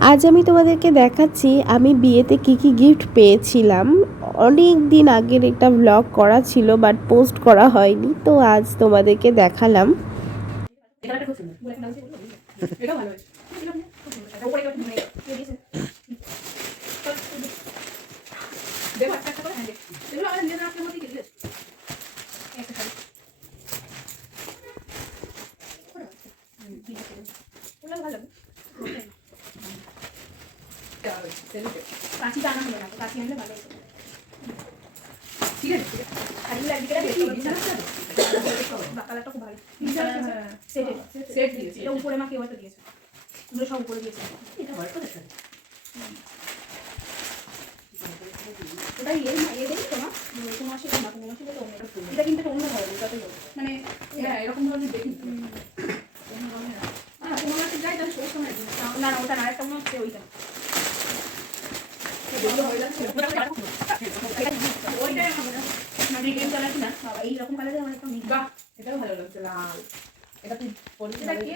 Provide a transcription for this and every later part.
আজ আমি তোমাদেরকে দেখাচ্ছি আমি বিয়েতে কি কি গিফট পেয়েছিলাম অনেক দিন আগের একটা ব্লগ করা ছিল বাট পোস্ট করা হয়নি তো আজ তোমাদেরকে দেখালাম হলো না কাঁচি আনলে ভালো হতো। ঠিক আছে আর এগুলো একদিকে রাখি কালারটা খুব ভালো। সেট সেট দিয়েছে। এটা উপরে মা কেউ একটা দিয়েছে। এগুলো সব উপরে দিয়েছে। ওটা ইয়ে না ইয়ে দেই তোমার তোমার এটা কিন্তু অন্য তাতে মানে হ্যাঁ এরকম ধরনের দেখি না তোমার কাছে যাই তাহলে সেই সময় না না ওটা না একটা মনে হচ্ছে ওইটা ওইটাই হবে না না গ্রিন কালার না আমার একটা নেই বাহ এটাও ভালো লাগছে লাল। এটা তুই পরবি এটা কি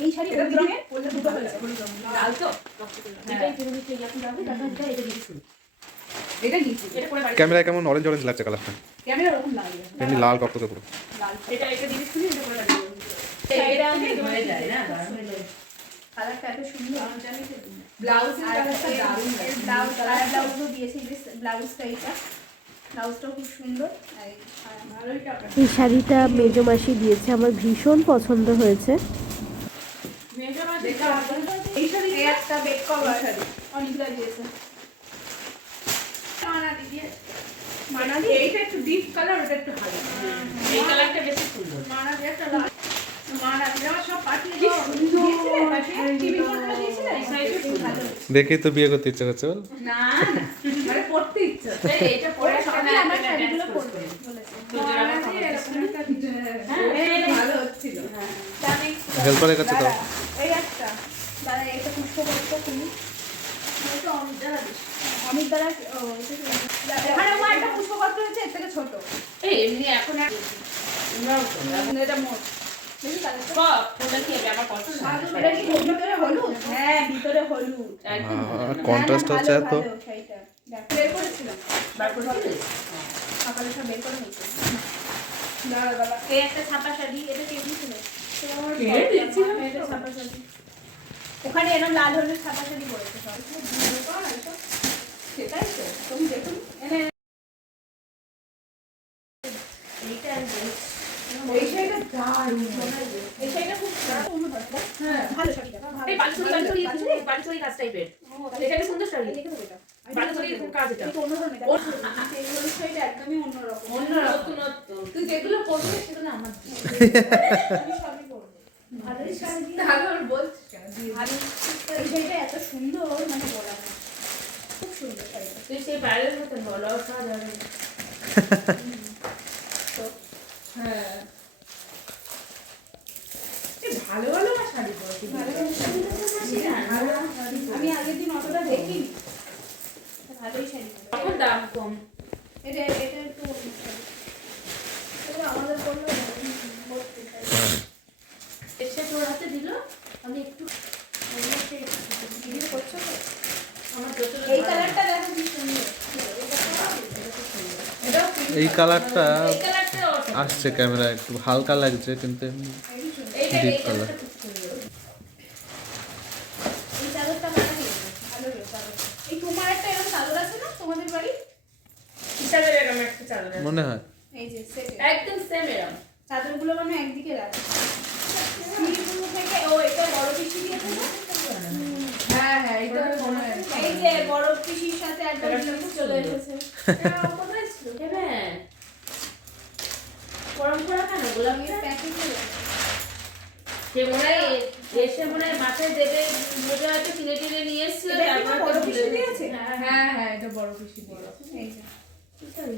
এই শাড়ি এটা দুটো হয়েছে লাল তো? এটাই কীরকম কি এখন যাবে তারপর এটা এটা দিয়ে শুরু। এটা নিয়েছি এটা করে বাড়ি ক্যামেরায় কেমন অরেঞ্জ অরেঞ্জ লাগছে কালারটা ক্যামেরা ওরকম লাগে। এমনি লাল টকটকে পুরো। লাল। এটা এটা দিয়ে শুরু এটা করে বাড়ি এটা আমি যায় না কালারটা এত সুন্দর। ব্লাউজ আর কালারটা দারুণ ব্লাউজ কালার ব্লাউজও দিয়েছি ব্লাউজটা এটা ব্লাউজটাও খুব সুন্দর। এই শাড়িটা মেজো মাসি দিয়েছে আমার ভীষণ পছন্দ হয়েছে। মানালি দিয়ে। এইটা একটু ডিপ কালার ওটা একটু হালকা। এই কালারটা বেশি সুন্দর। মানালি একটা দেখেই তো বিয়ে করতে ইচ্ছে করছে বল। না মানে একটা হ্যাঁ ভালো হচ্ছিল দামি হেল্পারের কাছে দাও। এই একটা। দাদা এটা পুষ্প করতে তুমি এটা অমিত দ্বারা ছোট। এই এমনি এখন আর এটা মোট। কন্ট্রাস্ট হচ্ছে এত ছাপা ছাপা ওখানে এরকম লাল হলুদ। ছাপা শাড়ি পরেছে সব সেটাই তো তুমি দেখুন এনে এইটা এই শাড়িটা দারুণ এই শাড়িটা খুব অন্য ধরনের। হ্যাঁ ভালো শাড়িটা এই বালুচরি বালুচরি বালুচরি? কাজ টাইপের এটা সুন্দর শাড়ি। দেখে দেবো এটা। বালুচরি কাজ এটা। এটা অন্য ধরনের এই হলুদ শাড়িটা একদমই অন্যরকম। তুই যেগুলো পরবি সেগুলো আমার আমি সবই পরবো। ভালোই শাড়ি দিয়ে তাহলে ওর বলছিস কেন? ভালো এই শাড়িটা এত সুন্দর মানে বলার না। খুব সুন্দর শাড়িটা। তুই সেই বাইরের মতন বল তো হ্যাঁ এই ভালো ভালো না শাড়ি পরছি ভালো ভালো শাড়িটা তো পরছি না। আমি আগের দিন অতটা দেখিনি ভালোই শাড়ি পরে। এখন দাম কম এটা এটা একটু অন্য শাড়ি এগুলো আমাদের পরলে ভর্তি শাড়ি। এসে তোর হাতে দিল আমি একটু এগুলো সেই ভিডিও করছ তো? আমার যতটা এই কালারটা দেখো কি সুন্দর এটাও এই কালারটা আসছে ক্যামেরা একটু হালকা লাগছে কিন্তু এমনি চাদর। আছে। মনে হয়। এই যে সেট একদম সেম এরকম। চাদরগুলো মানে একদিকে রাখে। থেকে ও এটা বড় পিসি দিয়েছে হ্যাঁ হ্যাঁ এটা এই যে বড় পিসির সাথে একটা এটা জিনিস খুব চলে এসেছে এটা কোথায় ছিল কেমন পরম্পরা কেন গোলাপি আমি প্যাকেটে সে মনে হয় এসে মনে হয় মাথায় দেবে মোজা হয়তো কিনে টিনে নিয়ে বড় দিয়েছে? হ্যাঁ হ্যাঁ হ্যাঁ এটা বড় পিসি দিয়েছে। এই যে। শাড়ি?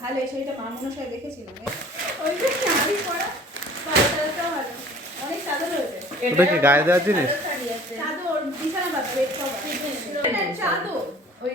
ভালো এই শাড়িটা মা মনসায় দেখেছিলাম ওইটা কি আমি পরা। ভালো চাদরটা ভালো। অনেক চাদর রয়েছে। ওটা কি গায়ে দেওয়ার জিনিস? শাড়ি চাদর বিছানা পাতা বেড কভার চাদর। ওই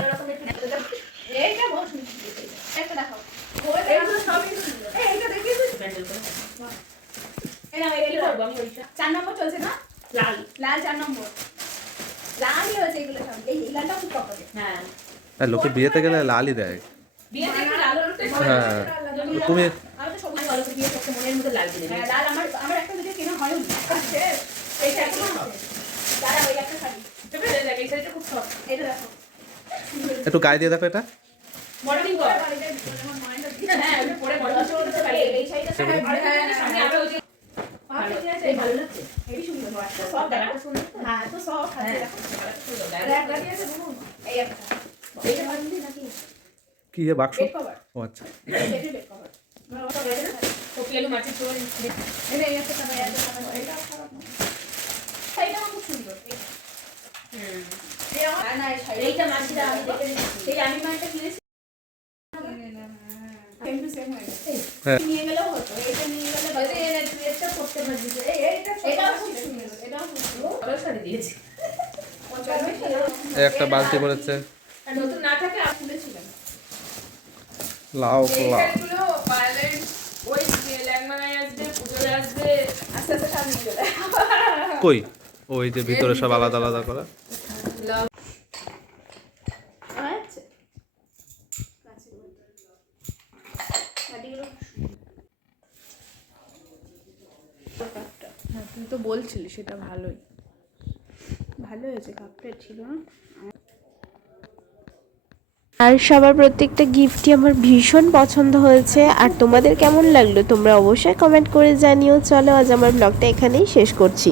না? লাল। লাল চার নম্বর। লালই হয়েছে এগুলো সব। এই লালটা খুব পকেটে হ্যাঁ। লোকে বিয়েতে গেলে লালই দেয়। বিয়েতে একটু লাল হ্যাঁ। তুমি আমি তো বিয়ে করতে মনের মতো লাল দিলে। হ্যাঁ, লাল আমার আমার একটা দুটো কেনা হয় এইটা এখনও আছে। দাঁড়া ওই একটা শাড়ি এই শাড়িটা খুব শর্ট এটা দেখো। একটু গায়ে দিয়ে দেখো এটা। মডেলিং কর হ্যাঁ পরে এই শাড়িটা সামনে আরও ওই যে ভালো আছে এই ভালো লাগছে এই সুন্দর সব সব দেখো দেখাটা সুন্দর তো হ্যাঁ তো সব আছে হ্যাঁ দেখো দেখাটা সুন্দর আর লাগে। একটা দিয়ে আছে বুবু এই একটা এইটা ভালো দিদি নাকি কি হে বাক্স? ও আচ্ছা। এটা নিয়ে গেলেও হতো এইটা নিয়ে গেলে হয়তো এর পারবি এটাও খুব সুন্দর এটাও খুব সুন্দর দিয়েছি একটা বালতি খুলেছিলাম লাউ পোলা কই? ওই যে ভিতরে সব আলাদা আলাদা করা। তুই তো বলছিলি সেটা ভালোই। ভালো হয়েছে, কাপটা ছিল আর সবার প্রত্যেকটা গিফটই আমার ভীষণ পছন্দ হয়েছে। আর তোমাদের কেমন লাগল তোমরা অবশ্যই কমেন্ট করে জানিও। চলো আজ আমার ব্লগটা এখানেই শেষ করেছে।